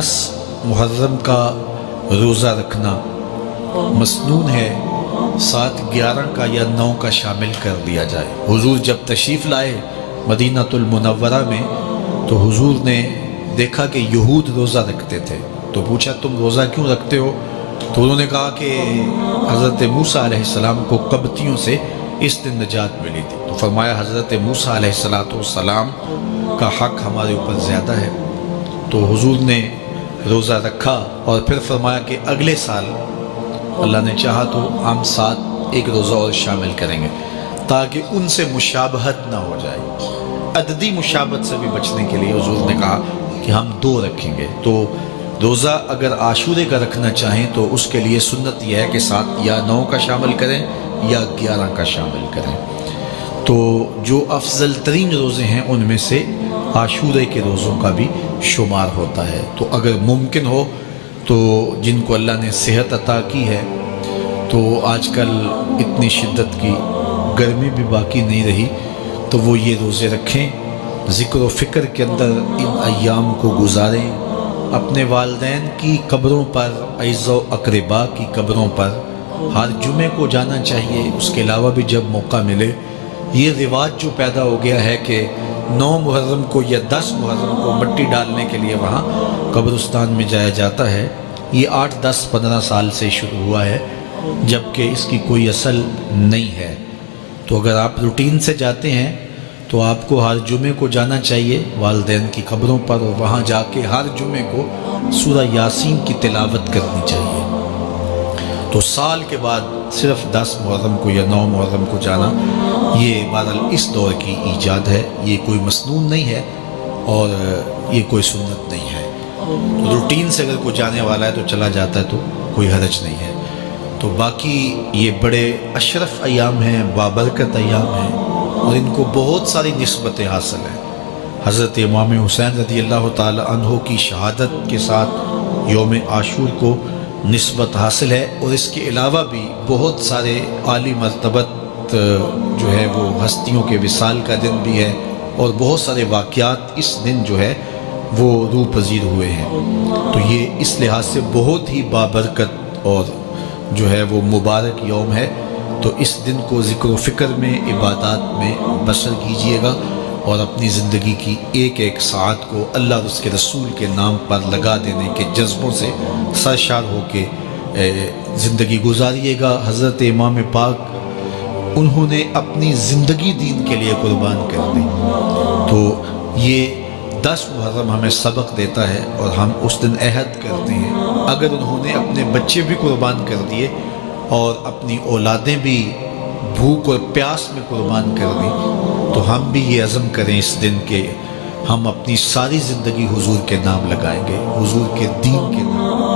10 मुहर्रम का रोज़ा रखना मसनून है, साथ 11 का या 9 का शामिल कर दिया जाए। हुजूर जब तशरीफ़ लाए मदीनातुल मुनव्वरा में तो हुजूर ने देखा कि यहूद रोज़ा रखते थे, तो पूछा तुम रोज़ा क्यों रखते हो? तो उन्होंने कहा कि हज़रत मूसा अलैहिस्सलाम को कब्तियों से इस दिन नजात मिली थी। तो फरमाया हज़रत मूसा अलैहिस्सलाम का हक़ हमारे ऊपर ज़्यादा है। तो हुजूर ने रोज़ा रखा और फिर फरमाया कि अगले साल अल्लाह ने चाहा तो हम साथ एक रोज़ा और शामिल करेंगे, ताकि उनसे मुशाबहत ना हो जाए। अददी मुशाबहत से भी बचने के लिए हुजूर ने कहा कि हम 2 रखेंगे। तो रोज़ा अगर आशूरे का रखना चाहें तो उसके लिए सुन्नत यह है कि 7 या 9 का शामिल करें या 11 का शामिल करें। तो जो अफजल तरीन रोज़े हैं उनमें से आशूरे के रोज़ों का भी शुमार होता है। तो अगर मुमकिन हो तो जिनको अल्लाह ने सेहत अता की है, तो आजकल इतनी शिद्दत की गर्मी भी बाकी नहीं रही, तो वो ये रोज़े रखें, ज़िक्र व फ़िक्र के अंदर इन अय्याम को गुजारें। अपने वालिदैन की कब्रों पर, अइज़्ज़ो अक़रबा की कब्रों पर हर जुमे को जाना चाहिए। उसके अलावा भी जब मौका मिले, ये रिवाज जो पैदा हो गया है कि 9 मुहर्रम को या 10 मुहर्रम को मिट्टी डालने के लिए वहाँ कब्रिस्तान में जाया जाता है, ये 8, 10, 15 साल से शुरू हुआ है, जबकि इसकी कोई असल नहीं है। तो अगर आप रूटीन से जाते हैं तो आपको हर जुमे को जाना चाहिए वालिदैन की कब्रों पर, और वहाँ जाके हर जुमे को सूरह यासीन की तिलावत करनी चाहिए। तो साल के बाद सिर्फ 10 मुहर्रम को या 9 मुहर्रम को जाना, ये बहरहाल इस दौर की ईजाद है, ये कोई मसनून नहीं है और ये कोई सुन्नत नहीं है। तो रूटीन से अगर कोई जाने वाला है तो चला जाता है, तो कोई हरज नहीं है। तो बाकी ये बड़े अशरफ अय्याम हैं, बाबरकत अय्याम हैं, और इनको बहुत सारी निस्बतें हासिल हैं। हज़रत इमाम हुसैन रज़ी अल्लाह ताला अन्हो की शहादत के साथ यौम आशूर को निस्बत हासिल है, और इसके अलावा भी बहुत सारे आली मर्तबत जो है वो हस्तियों के विसाल का दिन भी है, और बहुत सारे वाक़यात इस दिन जो है वो रूह पज़ीर हुए हैं। तो ये इस लिहाज से बहुत ही बाबरकत और जो है वो मुबारक यौम है। तो इस दिन को ज़िक्र व फ़िक्र में, इबादत में बसर कीजिएगा, और अपनी ज़िंदगी की एक एक साथ को अल्लाह और उसके रसूल के नाम पर लगा देने के जज्बों से सरशार होके ज़िंदगी गुजारिएगा। हज़रत इमाम पाक उन्होंने अपनी ज़िंदगी दीन के लिए कुर्बान कर दी। तो ये 10 मुहर्रम हमें सबक देता है, और हम उस दिन अहद करते हैं अगर उन्होंने अपने बच्चे भी कुर्बान कर दिए और अपनी औलादें भी भूख और प्यास में कुर्बान कर दी, तो हम भी ये अज़म करें इस दिन के हम अपनी सारी ज़िंदगी हुजूर के नाम लगाएंगे, हुजूर के दीन के नाम।